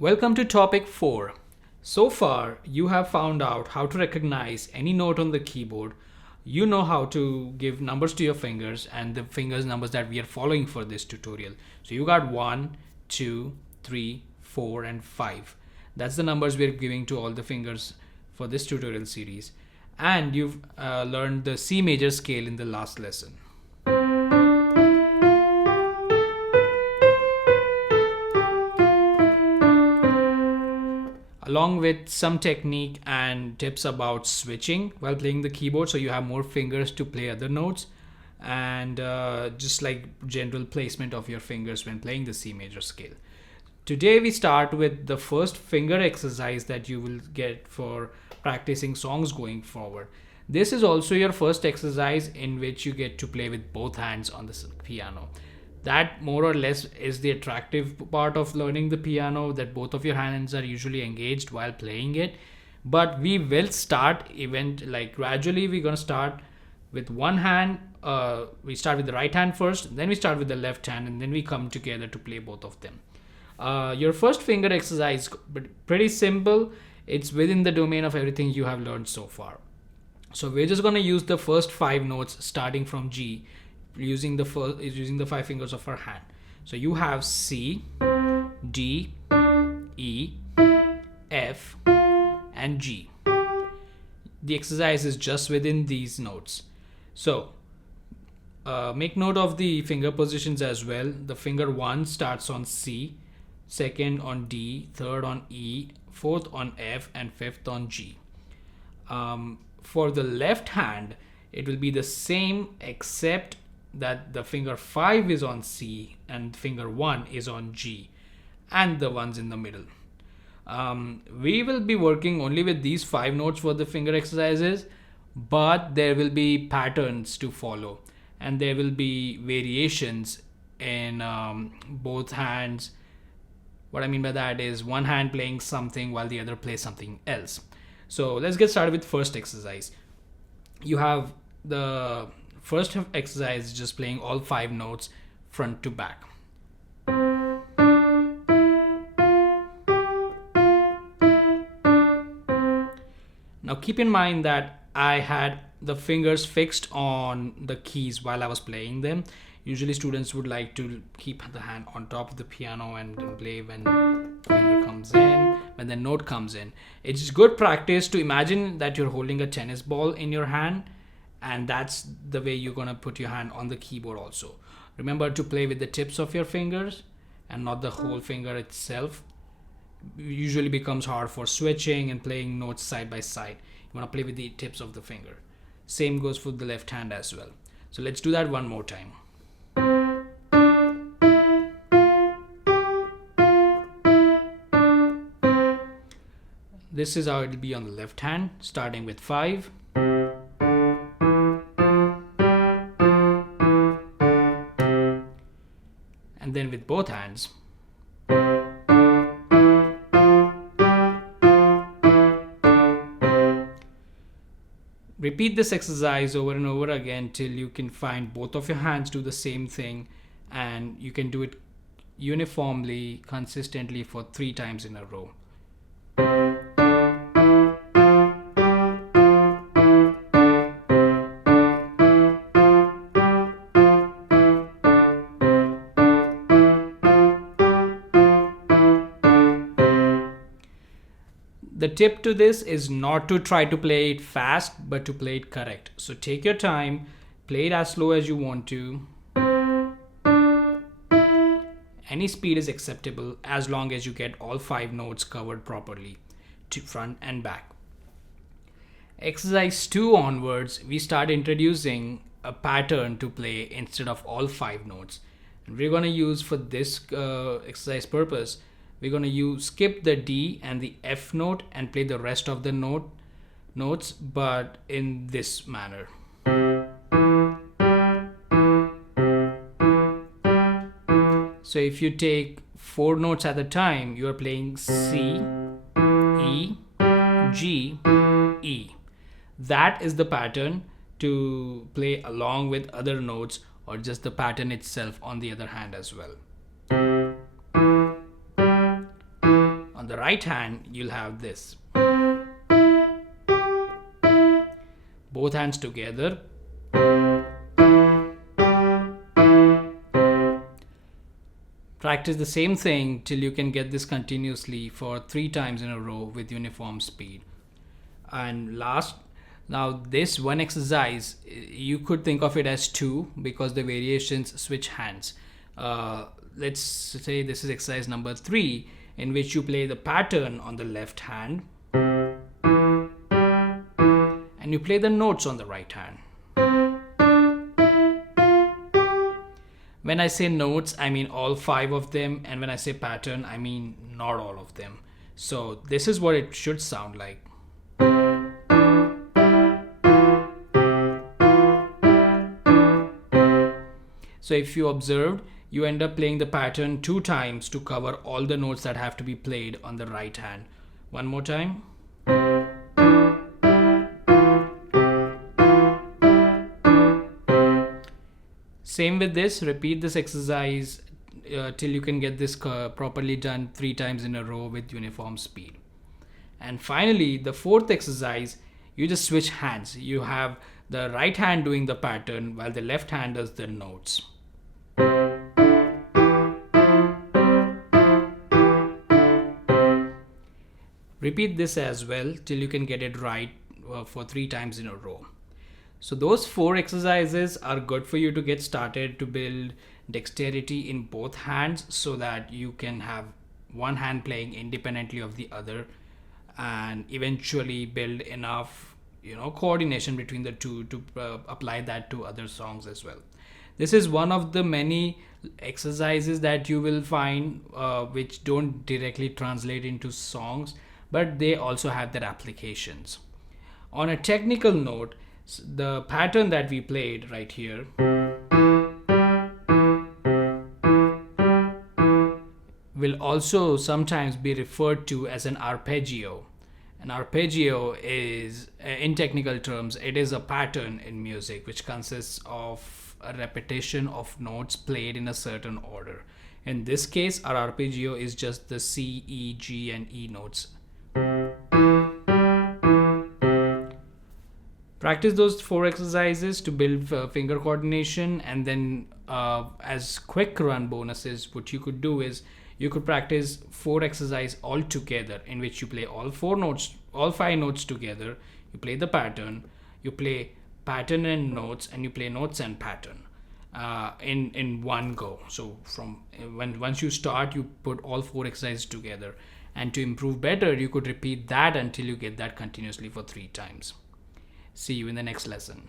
Welcome to topic 4. So far, you have found out how to recognize any note on the keyboard. You know how to give numbers to your fingers and the fingers numbers that we are following for this tutorial. So you got 1, 2, 3, 4 and 5. That's the numbers we're giving to all the fingers for this tutorial series. And you've learned the C major scale in the last lesson. Along with some technique and tips about switching while playing the keyboard so you have more fingers to play other notes, and just like general placement of your fingers when playing the C major scale. Today we start with the first finger exercise that you will get for practicing songs going forward. This is also your first exercise in which you get to play with both hands on the piano. That more or less is the attractive part of learning the piano, that both of your hands are usually engaged while playing it. But we will start gradually. We're going to start with one hand. We start with the right hand first, then we start with the left hand, and then we come together to play both of them. Your first finger exercise, pretty simple. It's within the domain of everything you have learned so far. So we're just going to use the first 5 notes starting from G, using the 5 fingers of our hand. So you have C, D, E, F and G. The exercise is just within these notes. So make note of the finger positions as well. The finger 1 starts on C, second on D, third on E, fourth on F and fifth on G. For the left hand, it will be the same, except that the finger 5 is on C and finger 1 is on G, and the ones in the middle. We will be working only with these 5 notes for the finger exercises, but there will be patterns to follow and there will be variations in both hands. What I mean by that is one hand playing something while the other plays something else. So let's get started with first exercise. You have the first exercise just playing all 5 notes front to back. Now keep in mind that I had the fingers fixed on the keys while I was playing them. Usually students would like to keep the hand on top of the piano and play when the finger comes in, when the note comes in. It's good practice to imagine that you're holding a tennis ball in your hand, and that's the way you're going to put your hand on the keyboard also. Remember to play with the tips of your fingers and not the whole finger itself. It usually becomes hard for switching and playing notes side by side. You want to play with the tips of the finger. Same goes for the left hand as well. So let's do that one more time. This is how it will be on the left hand, starting with 5. And then with both hands. Repeat this exercise over and over again till you can find both of your hands do the same thing, and you can do it uniformly, consistently for 3 times in a row. The tip to this is not to try to play it fast, but to play it correct. So take your time, play it as slow as you want to. Any speed is acceptable as long as you get all 5 notes covered properly, to front and back. Exercise 2 onwards, we start introducing a pattern to play instead of all 5 notes. And we're going to use for this exercise purpose, we're going to skip the D and the F note and play the rest of the notes, but in this manner. So if you take 4 notes at a time, you are playing C, E, G, E. That is the pattern to play along with other notes, or just the pattern itself on the other hand as well. on the right hand, you'll have this. Both hands together. Practice the same thing till you can get this continuously for 3 times in a row with uniform speed. And last, now this one exercise, you could think of it as 2 because the variations switch hands. Let's say this is exercise number 3, in which you play the pattern on the left hand and you play the notes on the right hand. When I say notes, I mean all 5 of them, and when I say pattern, I mean not all of them. So this is what it should sound like. So if you observed, you end up playing the pattern 2 times to cover all the notes that have to be played on the right hand. One more time. Same with this, repeat this exercise till you can get this properly done 3 times in a row with uniform speed. And finally, the 4th exercise, you just switch hands. You have the right hand doing the pattern while the left hand does the notes. Repeat this as well till you can get it right for 3 times in a row. So those 4 exercises are good for you to get started to build dexterity in both hands so that you can have one hand playing independently of the other and eventually build enough coordination between the two to apply that to other songs as well. This is one of the many exercises that you will find which don't directly translate into songs, but they also have their applications. On a technical note, the pattern that we played right here will also sometimes be referred to as an arpeggio. An arpeggio is, in technical terms, it is a pattern in music which consists of a repetition of notes played in a certain order. In this case, our arpeggio is just the C, E, G, and E notes. Practice those 4 exercises to build finger coordination, and then as quick run bonuses, what you could do is you could practice 4 exercises all together in which you play all 5 notes together. You play the pattern, you play pattern and notes, and you play notes and pattern in one go. So once you start, you put all 4 exercises together, and to improve better, you could repeat that until you get that continuously for 3 times. See you in the next lesson.